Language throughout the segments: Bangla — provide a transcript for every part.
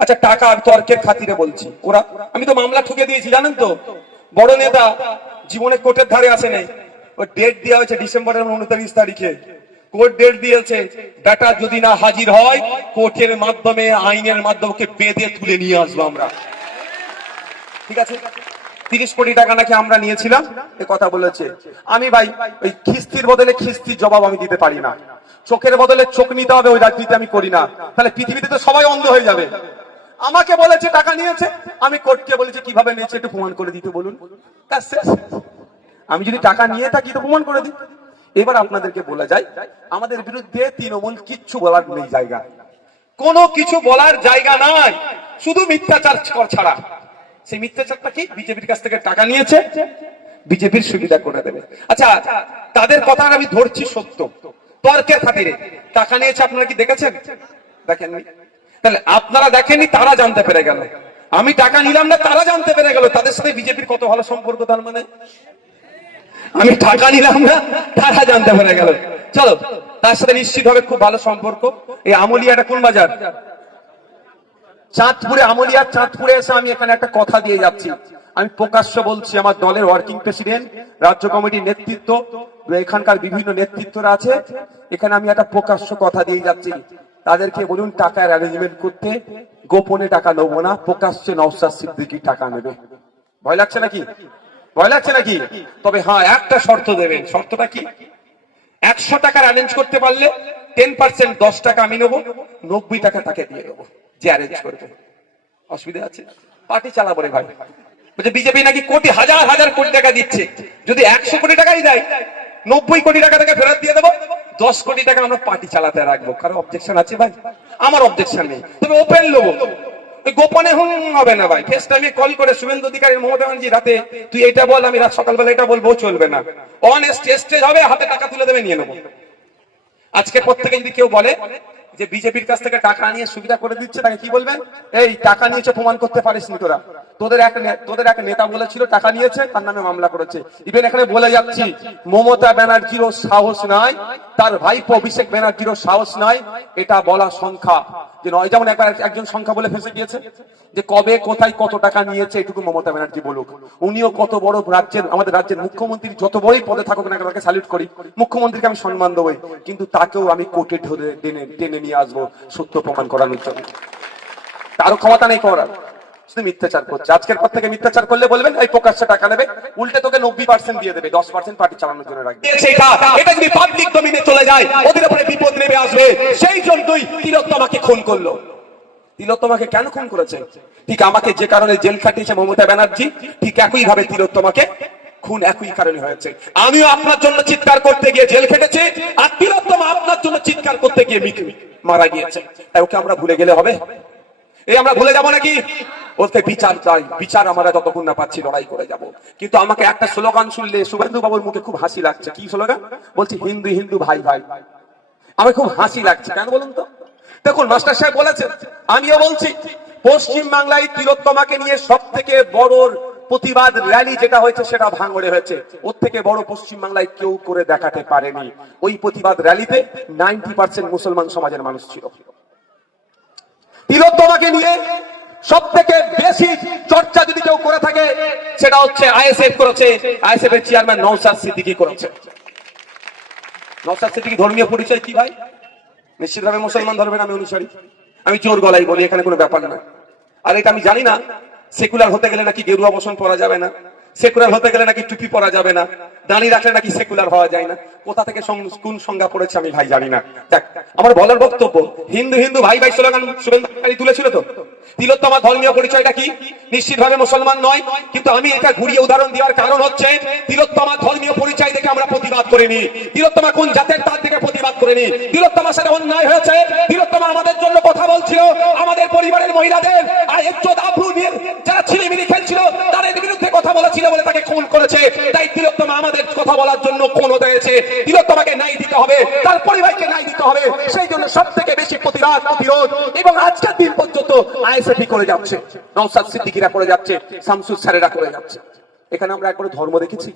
আচ্ছা জীবনে কোর্টের ধারে আসে নাই। ডেট দেওয়া হয়েছে ডিসেম্বরের উনত্রিশ তারিখে। কোর্ট ডেট দিয়েছে, বেটা, যদি না হাজির হয়, কোর্টের মাধ্যমে, আইনের মাধ্যমে বেঁধে তুলে নিয়ে আসব আমরা। ঠিক আছে? তিরিশ কোটি টাকা নাকি আমরা নিয়েছিলাম? এ কথা বলেছে। আমি ভাই, ওই খিস্তির বদলে খিস্তির জবাব আমি দিতে পারি না। চোখের বদলে চোখ নিতে হবে, ওই রাজনীতি আমি করি না। তাহলে পৃথিবীতে তো সবাই অন্ধ হয়ে যাবে। আমাকে বলেছে, টাকা নিয়েছে। আমি কোর্টকে বলেছি, কীভাবে নিয়েছে একটু প্রমাণ করে দিতে বলুন। আমি যদি টাকা নিয়ে থাকি তো প্রমাণ করে দিই। এবার আপনাদেরকে বলা যায়, আমাদের বিরুদ্ধে তৃণমূল কিচ্ছু বলার নেই জায়গা। কোনো কিছু বলার জায়গা নাই। শুধু মিথ্যাচার ছাড়া। সেই মিথ্যাচারটা কি? বিজেপির কাছ থেকে টাকা নিয়েছে, বিজেপির সুবিধা করে দেবে। আচ্ছা তাদের কথা আমি ধরছি সত্য। তর্কের খাতিরে। টাকা নিয়েছে, আপনারা কি দেখেছেন? দেখেননি। তাহলে আপনারা দেখেননি, তারা জানতে পেরে গেল। আমি টাকা নিলাম না, তারা জানতে পেরে গেল। তাদের সাথে বিজেপির কত ভালো সম্পর্ক, তার মানে? আমি টাকা নিলাম না, তারা জানতে পেরে গেল। চলো, তার সাথে নিশ্চিত হবে খুব ভালো সম্পর্ক। এই আমলিয়াটা কোন বাজার? চাঁদপুরে আমলিয়ার চাঁদপুরে এসে আমি এখানে একটা কথা দিয়ে যাচ্ছি। আমি প্রকাশ্য বলছি, আমার দলের ওয়ার্কিং প্রেসিডেন্ট রাজ্য কমিটির নেতৃত্ব, এখানকার বিভিন্ন নেতৃত্বরা আছে। এখানে আমি একটা প্রকাশ্য কথা দিয়ে যাচ্ছি। তাদেরকে বলুন টাকার অ্যারেঞ্জমেন্ট করতে গোপনে টাকা নেব না, প্রকাশ্যে নওসাদ সিদ্দিকি টাকা নেবে। ভয় লাগছে নাকি? ভয় লাগছে নাকি? তবে হ্যাঁ একটা শর্ত দেবেন। শর্তটা কি? একশো টাকার অ্যারেঞ্জ করতে পারলে টেন পার্সেন্ট দশ টাকা আমি নেব, নব্বই টাকা তাকে দিয়ে দেবো। যে অ্যারেঞ্জ করবে। অসুবিধা আছে? পার্টি চালাবো রে ভাই। বলছে বিজেপি নাকি কোটি, হাজার হাজার কোটি টাকা দিচ্ছে? যদি একশো কোটি টাকাই দেয়, নব্বই কোটি টাকা তাকে ফেরত দিয়ে দেবো। দশ কোটি টাকা আমরা পার্টি চালাতে রাখব। কারও অবজেকশন আছে ভাই? আমার অবজেকশন নেই। তবে ওপেন লোবো গোপনে হুম হবে না ভাই। ফেস টাইমে কল করে শুভেন্দু অধিকারী মমতা ব্যানার্জি রাতে, তুই এটা বল, আমি রাত সকালবেলা এটা বলব চলবে না। অন স্টেজ হবে, হাতে টাকা তুলে দেবে, নিয়ে নেব। আজকের পর থেকে যদি কেউ বলে যে বিজেপির কাছ থেকে টাকা নিয়ে সুবিধা করে দিচ্ছে, তাকে কি বলবেন? এই, টাকা নিয়েছে প্রমাণ করতে পারিস নি তোরা। তোদের এক তোদের এক নেতা বলেছিল, টাকা নিয়েছে, তার নামে মামলা করেছে। ইভেন এখানে বলে যাচ্ছি, মমতা ব্যানার্জিরও সাহস নাই, তার ভাইপো অভিষেক ব্যানার্জিরও সাহস নাই, এটা বলা সংখ্যা। যে নয়, যেমন একবার একজন সংখ্যা বলে ফেসে গিয়েছে, যে কবে, কোথায় কত টাকা নিয়েছে, এটুকু মমতা ব্যানার্জি বলুক। উনিও কত বড় রাজ্যের, আমাদের রাজ্যের মুখ্যমন্ত্রী, যত বড়ই পদে থাকুক না তাকে স্যালুট করি। মুখ্যমন্ত্রীকে আমি সম্মান দেবই, কিন্তু তাকেও আমি কোর্টে টেনে টেনে নিয়ে আসব, সত্য প্রমাণ করানোর জন্য। তারও ক্ষমতা নেই করার শুধু মিথ্যাচার করছে আজকের পর থেকে মিথ্যাচার করলে বলবেন, এই প্রকাশ্যে টাকা নেবে, উল্টে তোকে নব্বই পার্সেন্ট দিয়ে দেবে, দশ পার্সেন্ট পার্টি চালানোর জন্য এটা যদি পাবলিক চলে যায়, ওদের উপরে বিপদ নেমে আসবে। সেই খুন করল। তিলোত্তমাকে কেন খুন করেছে? ঠিক আমাকে যে কারণে জেল খাটিয়েছে মমতা ব্যানার্জি, ঠিক একই ভাবে তিলোত্তমাকে খুন একই কারণে হয়েছে। আমিও আপনার জন্য চিৎকার করতে গিয়ে জেল খেটেছে, আর তিলোত্তমা আপনার জন্য চিৎকার করতে গিয়ে মারা গিয়েছে। ওকে আমরা ভুলে গেলে হবে? এই আমরা ভুলে যাব নাকি? ওকে বিচার চাই, বিচার আমরা যতক্ষণ না পাচ্ছি, লড়াই করে যাব। কিন্তু আমাকে একটা স্লোগান শুনলে শুভেন্দু বাবুর মুখে খুব হাসি লাগছে। কি স্লোগান? বলছি, হিন্দু হিন্দু, ভাই ভাই। আমি খুব হাসি লাগছে। কেন বলুন তো? দেখুন, মাস্টার সাহেব বলেছেন, আমিও বলছি পশ্চিম বাংলায় তিলোত্তমাকে নিয়ে সব থেকে বড় প্রতিবাদ র্যালি যেটা হয়েছে সেটা ভাঙড়ে হয়েছে। ওর থেকে বড় পশ্চিম বাংলায় কেউ করে দেখাতে পারেনি। ওই প্রতিবাদ র্যালিতে নাইনটি পার্সেন্ট মুসলমান সমাজের মানুষ ছিল। তিলোত্তমাকে নিয়ে সব থেকে বেশি চর্চা যদি কেউ করে থাকে, সেটা হচ্ছে আইএসএফ করেছে। আইএসএফ এর চেয়ারম্যান নৌসাদ সিদ্দিকী করেছে। নসাদ সিদ্দিকী ধর্মীয় পরিচয় কি ভাই? নিশ্চিতভাবে মুসলমান ধর্মের আমি অনুসারী। আমি জোর গলাই বলি, এখানে কোনো ব্যাপার না। আর এটা আমি জানি না, সেকুলার হতে গেলে নাকি গেরুয়া বসন পরা যাবে না, সেকুলার হতে গেলে নাকি টুপি পরা যাবে না। দাঁড়িয়ে রাখলে নাকি সেকুলার হওয়া যায় না? কোথা থেকে কোন সংজ্ঞা পড়েছে আমি ভাই জানি না। দেখ আমার বলার বক্তব্য, হিন্দু হিন্দু ভাই ভাই স্লোগান শুভেন্দু তুলেছিল তো? তিলোত্তমা ধর্মীয় পরিচয়টা কি? নিশ্চিতভাবে মুসলমান নয়, কিন্তু আমি এটা ঘুরিয়ে উদাহরণ দেওয়ার কারণ হচ্ছে তিলোত্তমা ধর্মীয় পরিচয় দেখে আমরা প্রতিবাদ করিনি। তিলোত্তমা কোন জাতের তার দিকে প্রতিবাদ করিনি? তিলোত্তমার সাথে অন্যায় হয়েছে। তিলোত্তমা আমাদের জন্য কথা বলছিল, আমাদের পরিবারের মহিলাদের, আর ইজ্জত আব্রু নিয়ে যারা ছিলিমিলি খেলছিল করেছে তাই তিলোত্তমা আমাদের কথা বলার জন্য খুন হয়েছে তিলোত্তমাকে ন্যায় দিতে হবে, তার পরিবারকে ন্যায় দিতে হবে। সেই জন্য সব থেকে বেশি প্রতিবাদ, প্রতিরোধ এবং আজকের দিন পর্যন্ত আইএসএফি করে যাচ্ছে। নৌসাদ সিদ্দিকিরা করে যাচ্ছে শামসুদ স্যারেরা করে যাচ্ছে। এখানে আমরা একবারে ধর্ম দেখেছি।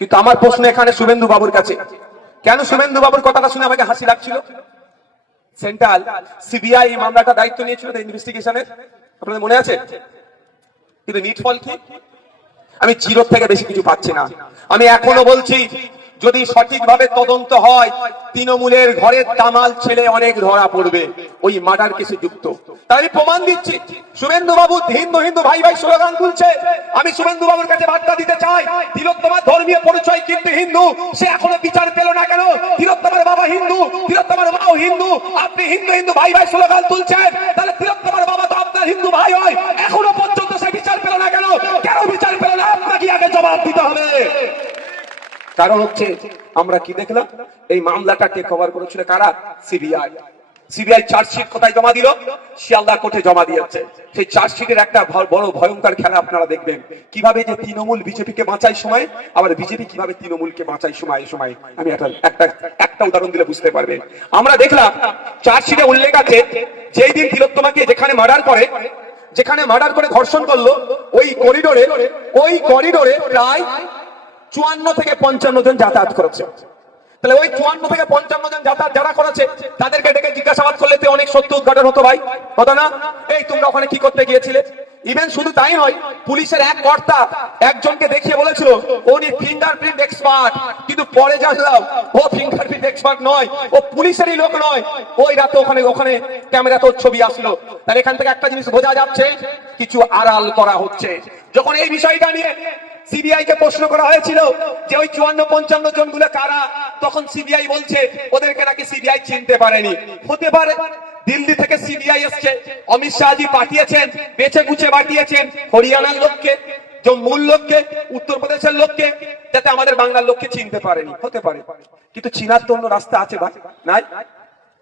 কিন্তু আমার প্রশ্ন এখানে শুভেন্দু বাবুর কাছে, কেন শুভেন্দু বাবুর কথাটা শুনে আমাকে হাসি লাগছিল? সেন্ট্রাল সিবিআই মামলাটা দায়িত্ব নিয়েছিল ইনভেস্টিগেশনের আপনাদের মনে আছে? কিন্তু নিট ফল কি? আমি জিরোর থেকে বেশি কিছু পাচ্ছি না। আমি এখনও বলছি, যদি সঠিকভাবে তদন্ত হয়, তৃণমূলের ঘরের তামাল ছেলে অনেক ধরা পড়বে। ওই মার্ডার কেসে যুক্ত। তাই প্রমাণ দিচ্ছি শুভেন্দু বাবু হিন্দু হিন্দু ভাই ভাই স্লোগান তুলছে। আমি শুভেন্দু বাবুর কাছে বার্তা দিতে চাই, তিলোত্তমার ধর্মীয় পরিচয় কিন্তু হিন্দু, সে এখনও বিচার পেল না কেন? তিলোত্তমার বাবা হিন্দু, তিলোত্তমার মাও হিন্দু, আপনি হিন্দু হিন্দু ভাই ভাই স্লোগান তুলছেন, তাহলে তিলোত্তমার বাবা তো আপনার হিন্দু ভাই হয়, এখনও পর্যন্ত সে বিচার পেল না কেন কেন বিচার পেল না আপনাকে আগে জবাব দিতে হবে। কারণ হচ্ছে, আমরা কি দেখলাম? এই মামলাটা টেক কভার করেছিল কারা? সিবিআই সিবিআই চার্জশিট কোথায় জমা দিল? শিয়ালদা কোর্টে জমা দিয়েছে। সেই চার্জশিটের একটা বড় ভয়ঙ্কর খেলা আপনারা দেখবেন। কীভাবে যে তৃণমূল বিজেপিকে বাঁচাই সময়, আবার বিজেপি কীভাবে তৃণমূলকে বাঁচাই সময় সময়? আমি একটা একটা একটা উদাহরণ দিলে বুঝতে পারবে আমরা দেখলাম চার্জশিটে উল্লেখ আছে, যেই দিন তিলোত্তমাকে যেখানে মার্ডার করে যেখানে মার্ডার করে ধর্ষণ করল, ওই করিডোরে ওই করিডোরে প্রায় চুয়ান্ন থেকে পঞ্চান্ন জন যাতায়াত করেছে। তাহলে ওই চুয়ান্ন থেকে পঞ্চান্ন জন যাতায়াত যারা করেছে, তাদেরকে ডেকে জিজ্ঞাসাবাদ করলে অনেক সত্য উদ্ঘাটন হতো ভাই। কথা না? এই তোমরা ওখানে কি করতে গিয়েছিলে? ইভেন শুধু তাই নয় পুলিশের এক কর্তা একজনকে দেখিয়ে বলেছিল, উনি ফিঙ্গারপ্রিন্ট এক্সপার্ট কিন্তু পরে জানলাম ও ফিঙ্গারপ্রিন্ট এক্সপার্ট নয়, ও পুলিশেরই লোক নয়। ওই রাতে ওখানে ওখানে ক্যামেরা তোর ছবি আসলো। তাহলে এখান থেকে একটা জিনিস বোঝা যাচ্ছে, কিছু আড়াল করা হচ্ছে। যখন এই বিষয়টা নিয়ে সিবিআই কে প্রশ্ন করা হয়েছিল যে ওই চুয়ান্ন পঞ্চান্ন জনগুলো কারা, তখন সিবিআই বলছে, ওদেরকে নাকি সিবিআই চিনতে পারেনি। হতে পারে দিল্লি থেকে সিবিআই এসছে। অমিত শাহজি পাঠিয়েছেন, বেছে গুছে পাঠিয়েছেন হরিয়ানার লোককে জম্মুর লোককে, উত্তরপ্রদেশের লোককে, যাতে আমাদের বাংলার লোককে চিনতে পারেনি, হতে পারে। কিন্তু চিনার তো অন্য রাস্তা আছে ভাই, নাই?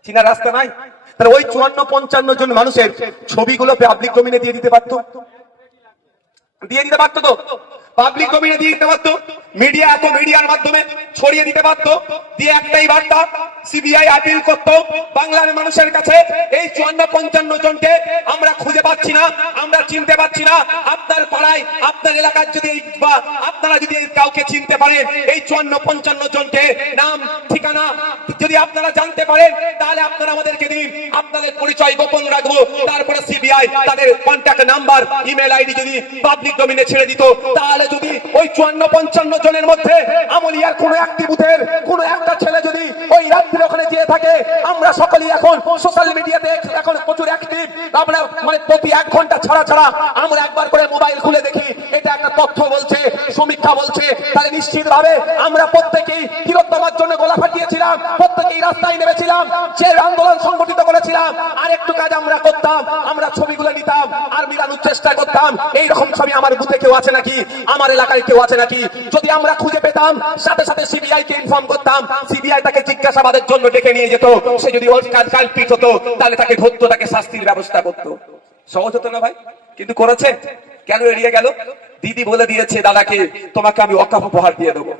চিনার রাস্তা নাই? তাহলে ওই চুয়ান্ন পঞ্চান্ন জন মানুষের ছবিগুলো পাবলিক ডোমিনে দিয়ে দিতে পারতো? দিয়ে দিতে পারতো তো? পাবলিক ডোমিনে দিয়ে দিতে পারতো? মিডিয়া এত মিডিয়ার মাধ্যমে ছড়িয়ে দিতে পারতো দিয়ে একটাই বার্তা সিবিআই আপিল করতো, বাংলার মানুষের কাছে এই চুয়ান্ন পঞ্চান্ন জনকে আমরা খুঁজে পাচ্ছি না, আমরা চিনতে পাচ্ছি না। আপনার পাড়ায়, আপনার এলাকার যদি বা, আপনারা যদি কাউকে চিনতে পারেন, এই চুয়ান্ন পঞ্চান্ন জনকে নাম, ঠিকানা যদি আপনারা জানতে পারেন, তাহলে আপনারা আমাদেরকে দিন। আপনাদের পরিচয় গোপন রাখব। তারপরে সিবিআই তাদের কন্ট্যাক্ট নাম্বার ইমেল আইডি যদি পাবলিক ডোমিনে ছেড়ে দিত, তাহলে যদি ওই চুয়ান্ন পঞ্চান্ন জনের মধ্যে আমলিয়ার কোন একটি কোন একটা ছেলে যদি ওই রাত্রি ওখানে যেয়ে থাকে, আমরা সকলেই এখন সোশ্যাল মিডিয়াতে এখন প্রচুর অ্যাক্টিভ আমরা মানে প্রতি এক ঘণ্টা ছাড়া ছাড়া আমরা একবার করে মোবাইল খুলে দেখি। এটা একটা তথ্য বলছে, সমীক্ষা বলছে। তাহলে নিশ্চিত ভাবে আমরা প্রত্যেকেই তিরোত্তমার জন্য গোলা ফাটিয়েছিলাম, প্রত্যেকেই রাস্তায় নেমেছিলাম, যে আন্দোলন সংগঠিত করেছিলাম আর একটু কাজ আমরা করতাম, আমরা ছবিগুলো নিতাম মিলানোর চেষ্টা করতাম। এই রকম ছবি আমার বুথে কেউ আছে নাকি? আমার এলাকায় কেউ আছে নাকি? যদি আমরা খুঁজে পেতাম, সাথে সাথে সিবিআই কে ইনফর্ম করতাম সিবিআই তাকে জিজ্ঞাসাবাদের জন্য ডেকে নিয়ে যেত। সে যদি কাল কালপিট হতো, তাহলে তাকে ধরতো, তাকে শাস্তির ব্যবস্থা করতো। সহজ হতো না ভাই? কিন্তু করেছে? কেন এড়িয়ে গেল? দিদি বলে দিয়েছে, দাদাকে তোমাকে আমি অকাপ উপহার দিয়ে দেবো।